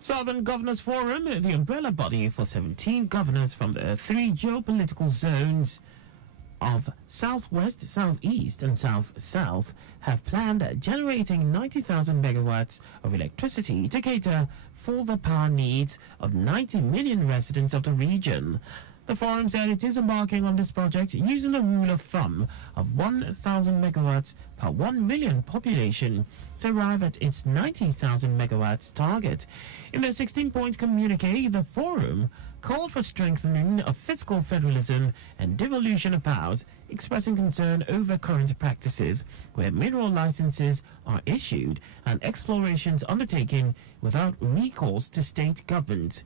Southern Governors Forum, the umbrella body for 17 governors from the three geopolitical zones of Southwest, Southeast and South-South, have planned generating 90,000 megawatts of electricity to cater for the power needs of 90 million residents of the region. The forum said it is embarking on this project using a rule of thumb of 1,000 megawatts per 1 million population to arrive at its 90,000 megawatts target. In their 16-point communique, the forum called for strengthening of fiscal federalism and devolution of powers, expressing concern over current practices where mineral licenses are issued and explorations undertaken without recourse to state government.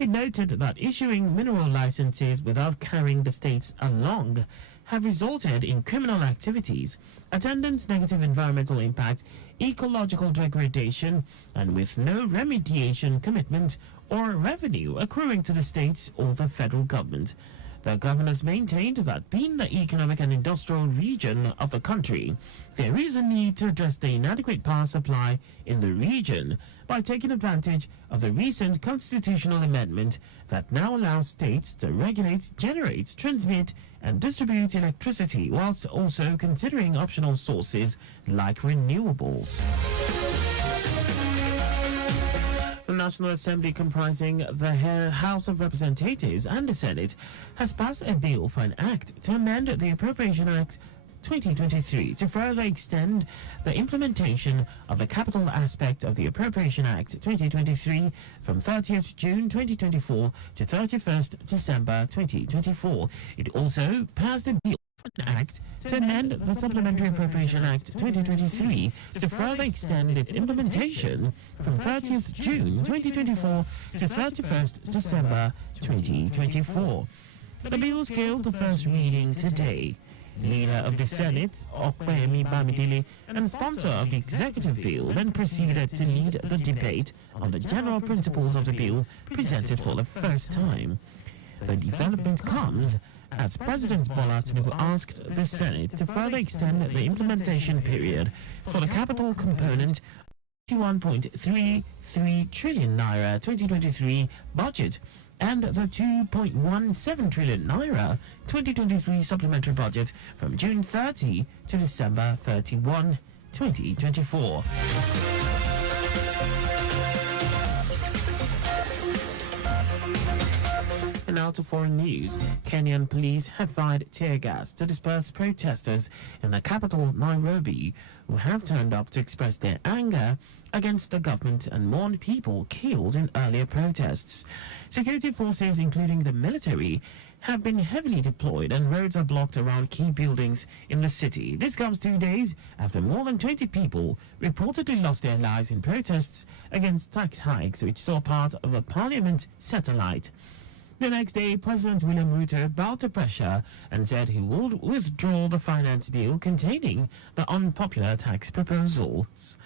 It noted that issuing mineral licenses without carrying the states along have resulted in criminal activities, attendant negative environmental impact, ecological degradation, and with no remediation commitment or revenue accruing to the states or the federal government. The governors maintained that being the economic and industrial region of the country, there is a need to address the inadequate power supply in the region by taking advantage of the recent constitutional amendment that now allows states to regulate, generate, transmit, and distribute electricity, whilst also considering optional sources like renewables. The National Assembly, comprising the House of Representatives and the Senate, has passed a bill for an act to amend the Appropriation Act 2023 to further extend the implementation of the capital aspect of the Appropriation Act 2023 from 30th June 2024 to 31st December 2024. It also passed a bill for an act to amend the Supplementary Appropriation Act 2023 to further extend its implementation from 30th June 2024 to 31st December 2024. The bill scaled the first reading today. Leader of the Senate, Okpeyemi Bamidele, and sponsor of the executive bill, then proceeded to lead the debate on the general principles of the bill presented for the first time. The development comes as President Bola Tinubu asked the Senate to further extend the implementation period for the capital component 1.33 trillion naira 2023 budget and the 2.17 trillion naira 2023 supplementary budget from June 30 to December 31, 2024. And now to foreign news. Kenyan police have fired tear gas to disperse protesters in the capital, Nairobi, who have turned up to express their anger against the government and mourn people killed in earlier protests. Security forces, including the military, have been heavily deployed and roads are blocked around key buildings in the city. This comes 2 days after more than 20 people reportedly lost their lives in protests against tax hikes, which saw part of a parliament satellite. The next day, President William Ruto bowed to pressure and said he would withdraw the finance bill containing the unpopular tax proposals.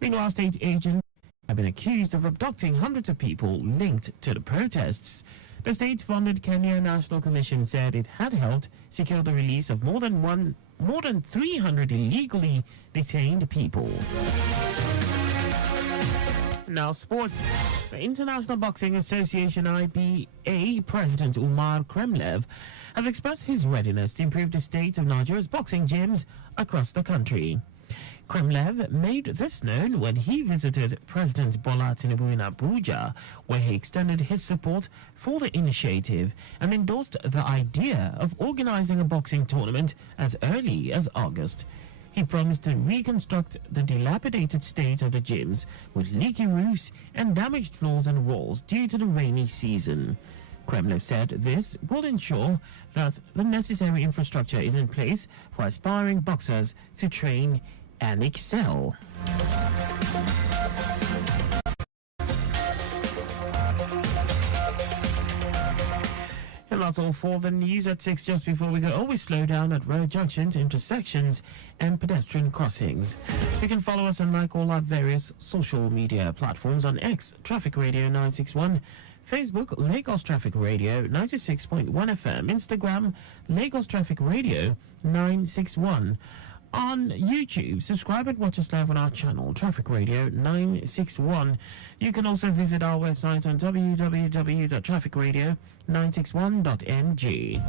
Meanwhile, state agents have been accused of abducting hundreds of people linked to the protests. The state-funded Kenya National Commission said it had helped secure the release of more than 300 illegally detained people. Now, sports. The International Boxing Association IBA President Umar Kremlev has expressed his readiness to improve the state of Nigeria's boxing gyms across the country. Kremlev made this known when he visited President Bola Tinubu in Abuja, where he extended his support for the initiative and endorsed the idea of organizing a boxing tournament as early as August. He promised to reconstruct the dilapidated state of the gyms with leaky roofs and damaged floors and walls due to the rainy season. Kremlev said this will ensure that the necessary infrastructure is in place for aspiring boxers to train and excel. And that's all for the news at 6. Just before we go, always slow down at road junctions, intersections, and pedestrian crossings. You can follow us and like all our various social media platforms on X, Traffic Radio 961, Facebook, Lagos Traffic Radio 96.1 FM, Instagram, Lagos Traffic Radio 961. On YouTube, subscribe and watch us live on our channel, Traffic Radio 961. You can also visit our website on www.trafficradio961.ng.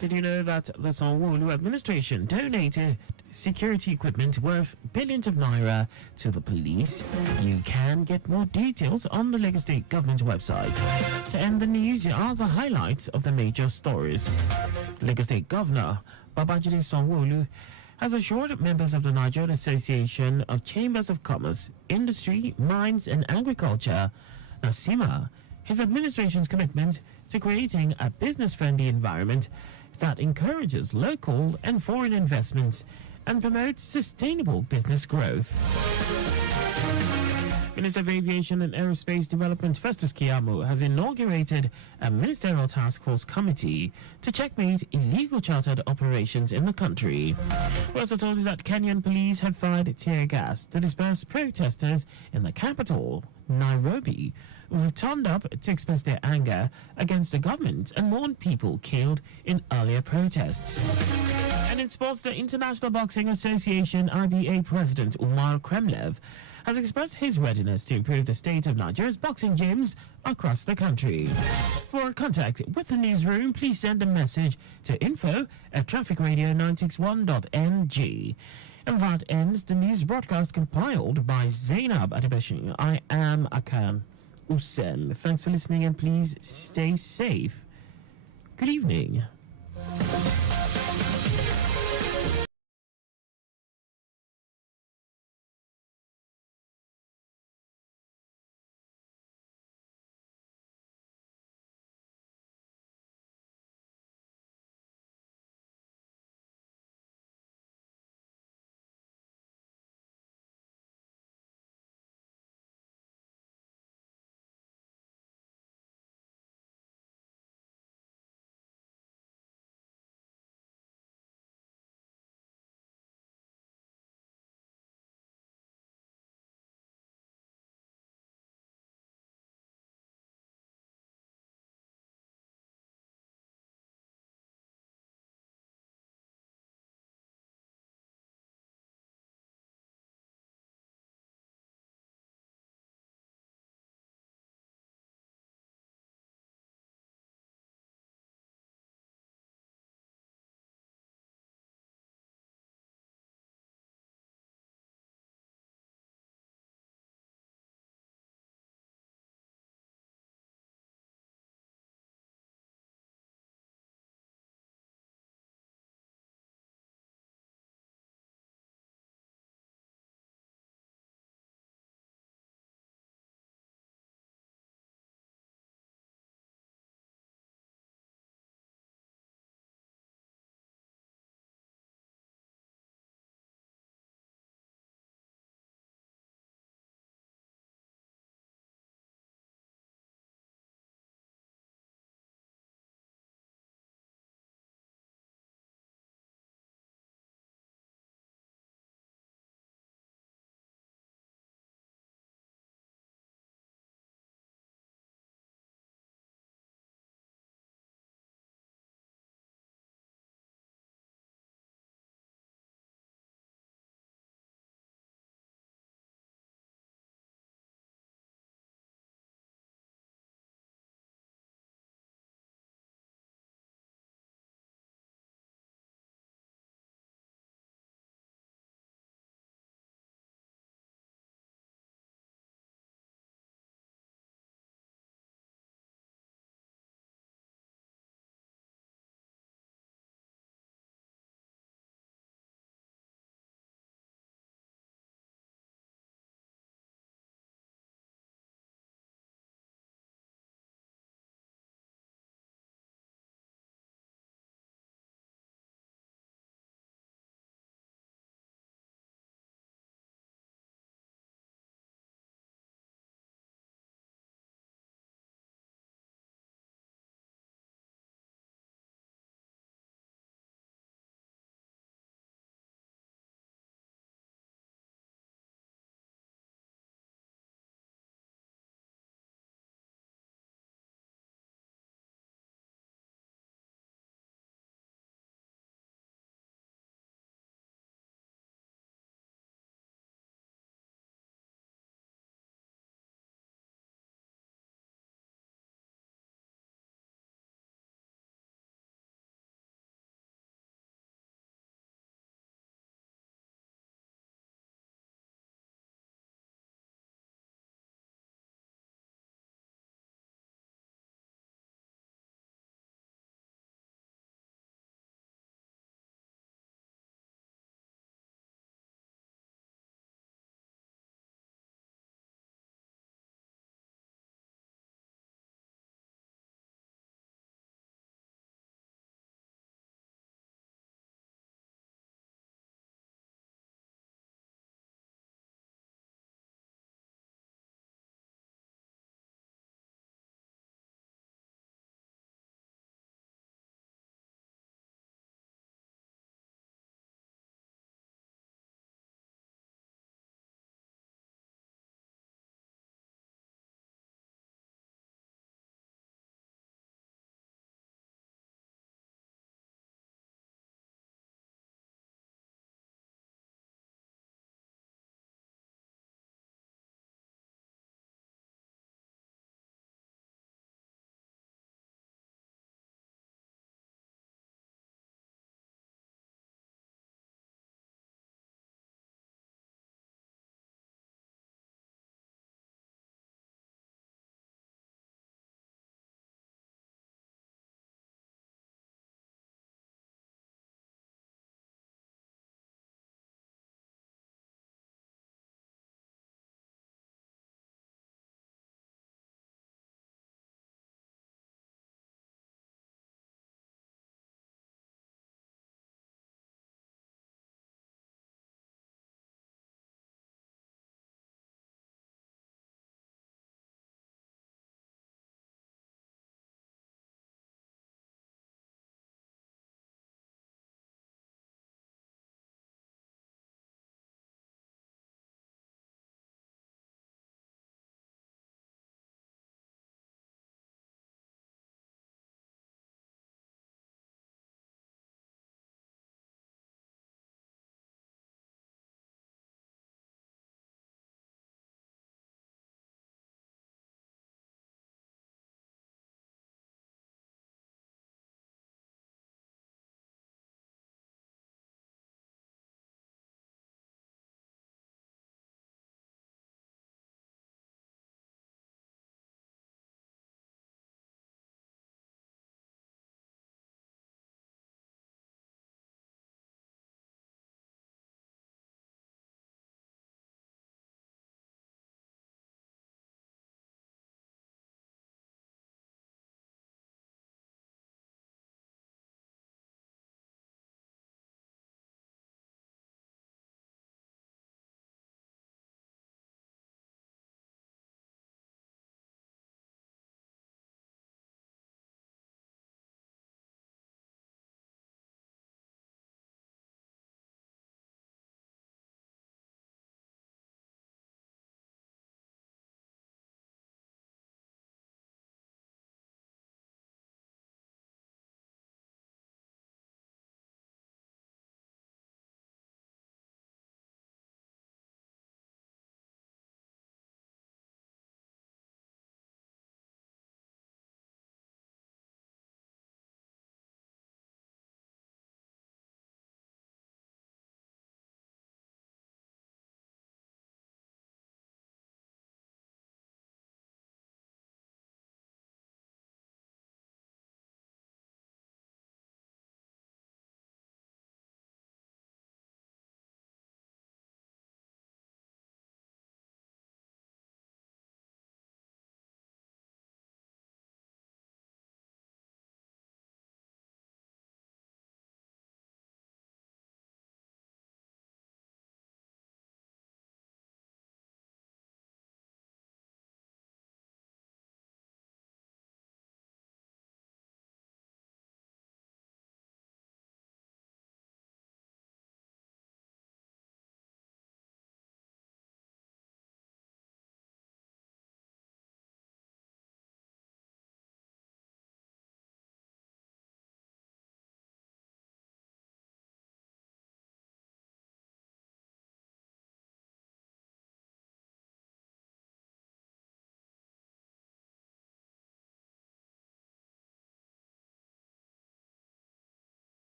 Did you know that the Sanwo-Olu administration donated security equipment worth billions of naira to the police? You can get more details on the Lagos State government website. To end the news, here are the highlights of the major stories. Lagos State Governor Babajide Sanwo-Olu has assured members of the Nigerian Association of Chambers of Commerce, Industry, Mines and Agriculture, NASIMA, his administration's commitment to creating a business-friendly environment that encourages local and foreign investments and promotes sustainable business growth. Minister of Aviation and Aerospace Development Festus Keyamo has inaugurated a ministerial task force committee to checkmate illegal chartered operations in the country. We also told you that Kenyan police have fired tear gas to disperse protesters in the capital, Nairobi, who have turned up to express their anger against the government and mourn people killed in earlier protests. And in sports, the International Boxing Association IBA President Umar Kremlev has expressed his readiness to improve the state of Nigeria's boxing gyms across the country. For contact with the newsroom, please send a message to info@trafficradio961.ng. And that ends the news broadcast compiled by Zainab Adebeshin. I am Akan Usen. Thanks for listening and please stay safe. Good evening.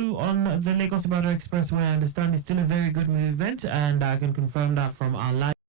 On the Lagos Ibadan Expressway, I understand it's still a very good movement, and I can confirm that from our live